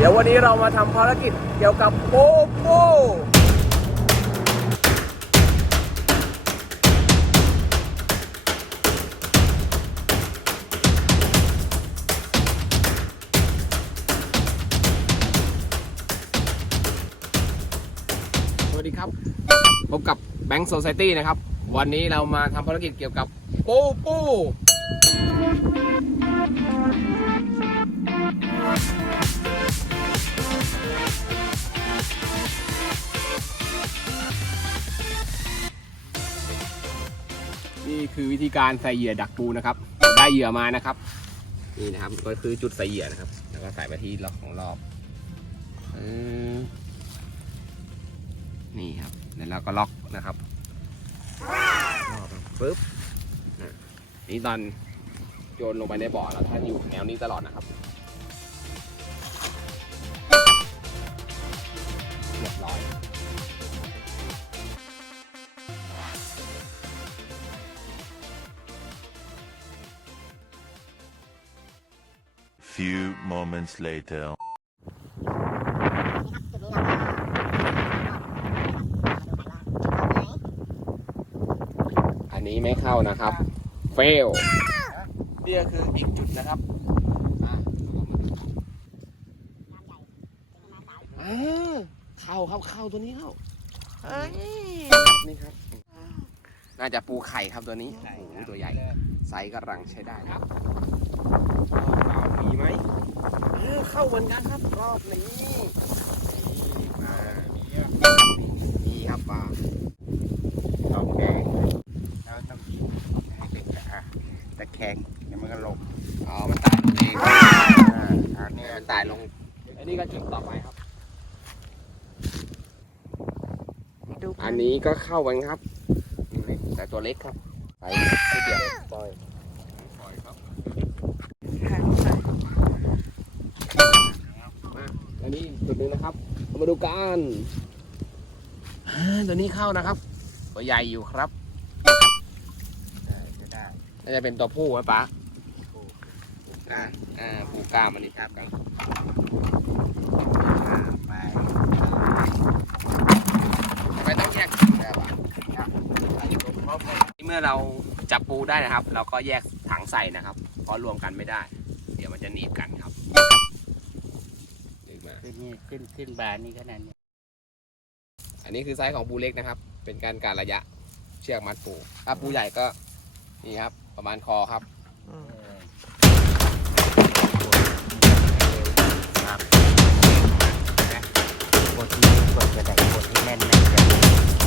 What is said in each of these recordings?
เดี๋ยววันนี้เรามาทำภารกิจเกี่ยวกับโปโปสวัสดีครับ พบกับแบง k ์ o ซ i ตี้นะครับ วันนี้เรามาทำภารกิจเกี่ยวกับโปโป การใส่เหยื่อดักปูนะครับ ได้เหยื่อมานะครับ นี่นะครับก็คือจุดใส่เหยื่อนะครับ แล้วก็ใส่ไปที่ล็อกของรอบอนี่ครับแล้วเราก็ล็อกนะครับรอบปึ๊บนี่ตอนโยนลงไปในบ่อแล้วท่านอยู่แนวนี้ตลอดนะครับเรียบร้อย Few moments later. อันนี้ไม่เข้านะครับ เฟลนี่ก็คืออีกจุดนะครับอะอ่าเข้าครับเข้าตัวนี้เข้านี่ครับ น่าจะปูไข่ครับตัวนี้โอ้โหตัวใหญ่ ไซส์กำลังใช้ได้นะครับ เอามีไหมเออเข้าเหมือนกันครับรอบนี้นี่มามีครับปลาดอกแดงเราต้องยิงให้เป็นตะอะตะแคงเดี๋ยวมันก็ลงอ๋อมันตายลงเองอ่าอันนี้มันตายลงอันนี้ก็จุดต่อไปครับ อันนี้ก็เข้ากันครับแต่ตัวเล็กครับไปนิดเดียวปล่อยปล่อยครับมาอั นนี้จุดหนึ่งนะครับเรามาดูกันตัวนี้เข้านะครับ ตัวใหญ่อยู่ครับจะได้น่าจะเป็นตัวผู้ไหมป๊าอ่าอ่าปูกล้ามันนี้ครับกันไปไมต้องแยกถังด้วยวะเมื่อเราจับปูได้นะครับ เราก็แยกถังใส่นะครับ เพราะรวมกันไม่ได้ เดี๋ยวมันจะหนีบกันครับ ขึ้นนี่ขึ้นขึ้นบานนี่ขนาดนี้อันนี้คือไซส์ของปูเล็กนะครับ เป็นการการระยะเชือกมัดปูถ้าปูใหญ่ก็นี่ครับ ประมาณคอครับเออครับกดที่กดจะได้กดที่แน่นแน่น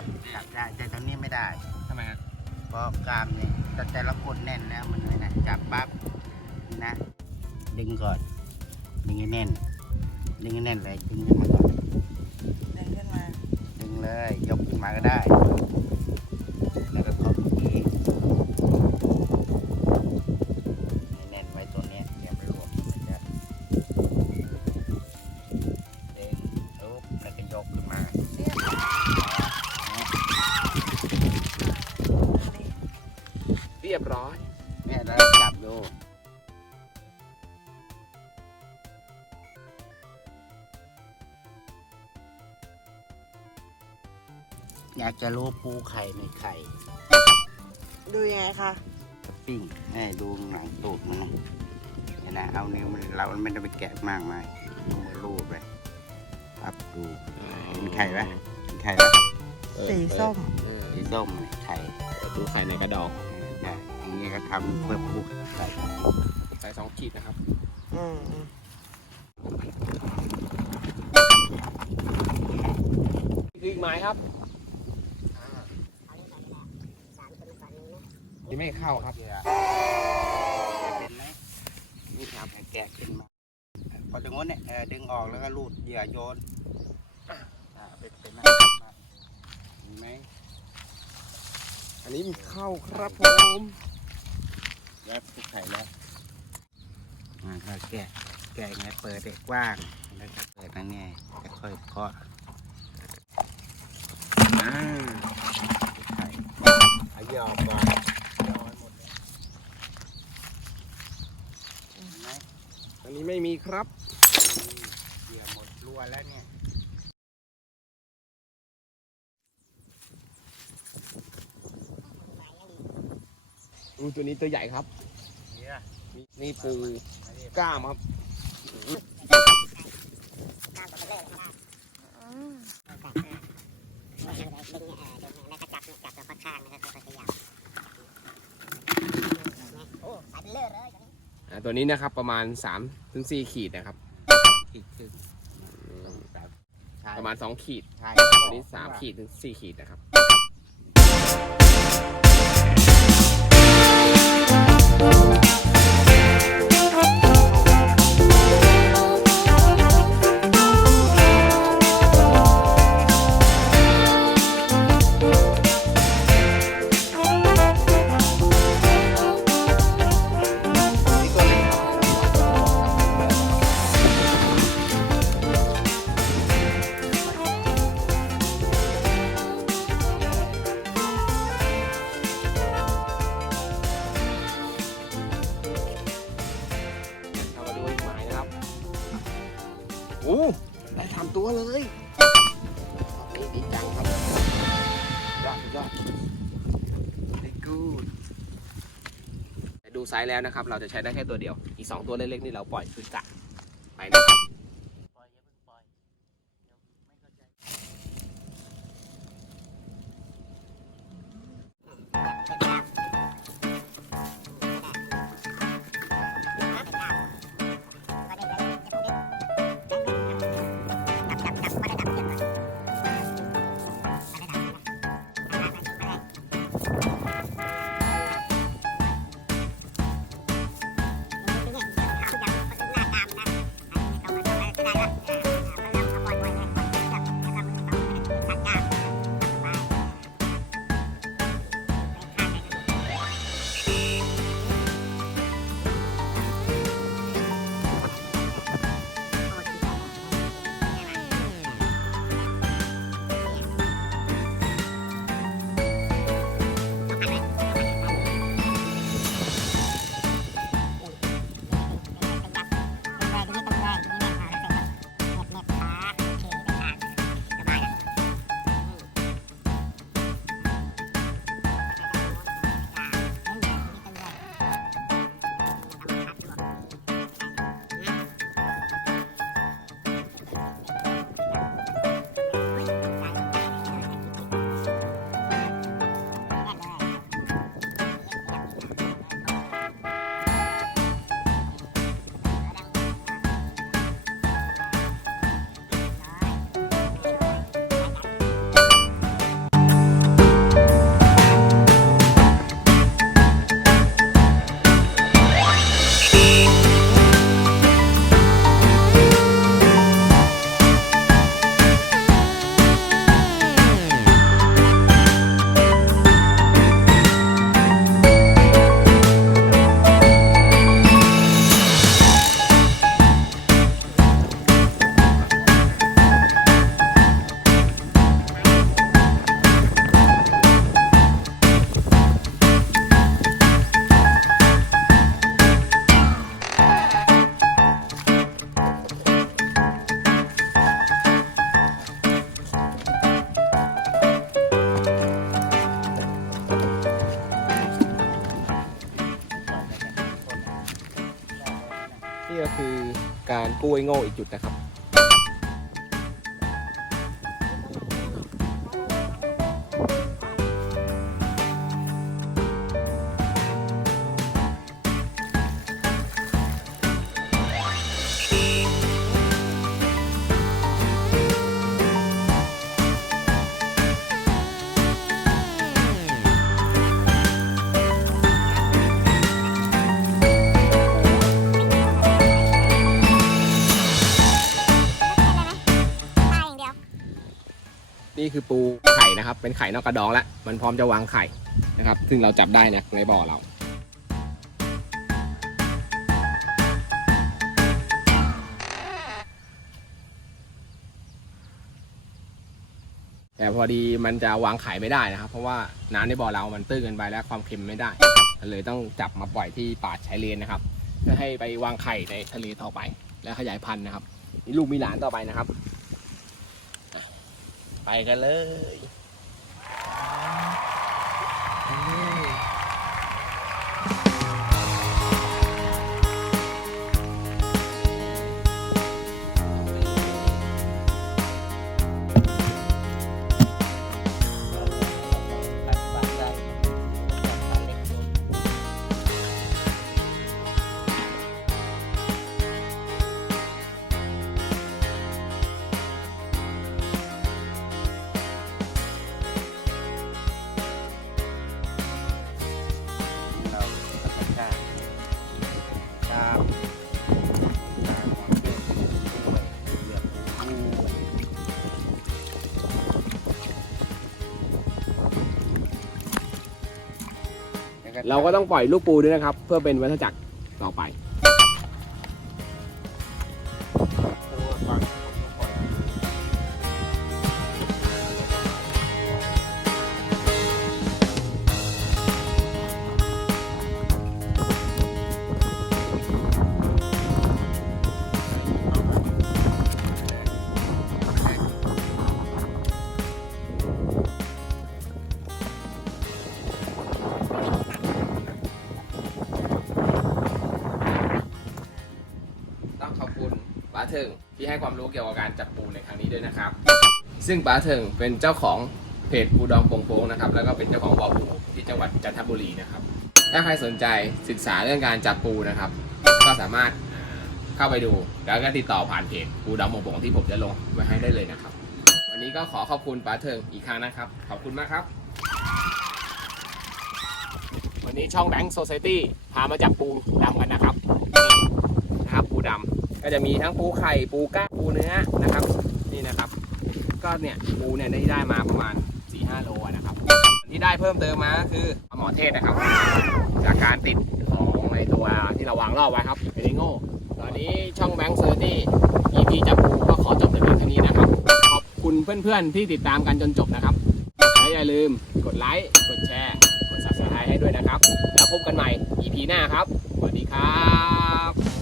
จับจับได้แต่ตรงนี้ไม่ได้ทำไมฮะเพราะกล้ามเนี่ยแต่แต่ละคนแน่นนะมันไม่นะจับปั๊บนะ ดึงก่อนดึงให้แน่น ดึงให้แน่นเลยดึงขึ้นมาก่อนดึงขึ้นมาดึงเลยยกขึ้นมาก็ได้ อยากจะรู้ปูไข่ในไข่ ดูยังไงคะ ปิ้งให้ดูหนังตูดมันนะเห็นนะเอานิ้วมันเราไม่ได้ไปแกะมากมายเอามือลูบไปครับดูเห็นไข่ไหมเห็นไข่ไหมเออสีส้ม เออสีส้มเนี่ยไข่เปิดดูไข่ในกระดองเออได้อย่างนี้ก็ทำเพื่อปูไข่ใส่สองขีดนะครับ อืมอืมนี่คืออีกไม้ครับ ไม่เข้าครับเกลือเป็นไหมนี่ครับแกะขึ้นมาพอตรงนู้นเนี่ยเออดึงออกแล้วก็รูดเหยื่อโยนอ่าเป็นเป็นนะเห็นไหมอันนี้เข้าครับผมแล้วปูไข่แล้วอ่าถ้าแกะแกะไงเปิดเด็กกว้างแล้วก็เปิดนั่นไงจะค่อยเคาะอ่าไข่เอาเหยื่อออกก่อนเหยื่อออกให้หมดเลยเห็นไหม อั นนี้ไม่มีครับเหยื่อหมดรัวแล้วเนี่ยอูตัวนี้ตัวใหญ่ครับเหยื่อนี่นี่ปูมาดิกล้ามครับอ่า ตัวนี้นะครับประมาณ3ถึง4ขีดนะครับอีกครึ่งแบบประมาณ 2 ขีดใช่ตัวนี้ 3 ขีดถึง 4 ขีดนะครับนี่ ดูไซส์แล้วนะครับ เราจะใช้ได้แค่ตัวเดียว อีก 2 ตัวเล็กๆนี่เราปล่อยคืนกะไปนะครับ โง่อีกจุดนะครับ นี่คือปูไข่นะครับ เป็นไข่นอกกระดองแล้ว มันพร้อมจะวางไข่นะครับ ซึ่งเราจับได้นะในบ่อเราแต่พอดีมันจะวางไข่ไม่ได้นะครับ เพราะว่าน้ำในบ่อเรา มันตื้นเกินไปและความเค็มไม่ได้เลยต้องจับมาปล่อยที่ป่าชายเลนนะครับ เพื่อให้ไปวางไข่ในทะเลต่อไป และขยายพันธุ์นะครับมีลูกมีหลานต่อไปนะครับ กันเลย เราก็ต้องปล่อยลูกปูด้วยนะครับ เพื่อเป็นวัฏจักรต่อไป เถิงที่ให้ความรู้เกี่ยวกับการจับปูในครั้งนี้ด้วยนะครับ ซึ่งป๋าเถิงเป็นเจ้าของเพจปูดองโป่งๆนะครับแล้วก็เป็นเจ้าของบ่อปูที่จังหวัดจันทบุรีนะครับ ถ้าใครสนใจศึกษาเรื่องการจับปูนะครับ ก็สามารถเข้าไปดูแล้วก็ติดต่อผ่านเพจปูดองโป่งที่ผมจะลงไว้ให้ได้เลยนะครับ วันนี้ก็ขอขอบคุณป๋าเถิงอีกครั้งนะครับ ขอบคุณมากครับ วันนี้ช่องแบงค์โซซตี้พามาจับปูดำกันนะครับนะครับปูดำ ก็จะมีทั้งปูไข่ปูก้าปูเนื้อนะครับ นี่นะครับ ก็เนี่ยปูเนี่ยที่ได้มาประมาณ4-5โลนะครับ ที่ได้เพิ่มเติมมาก็คือหมอเทศนะครับ จากการติดของในตัวที่เราวางรอบไว้ครับเอริโง่ตอนนี้ช่องแบงค์โซซ i ตี้ EP จับปูก็ขอจบแต่เพียงเท่านี้นะครับ ขอบคุณเพื่อนๆที่ติดตามกันจนจบนะครับและอย่าลืมกดไลค์กดแชร์กด subscribe ให้ด้วยนะครับ แล้วพบกันใหม่ EP หน้าครับสวัสดีครับ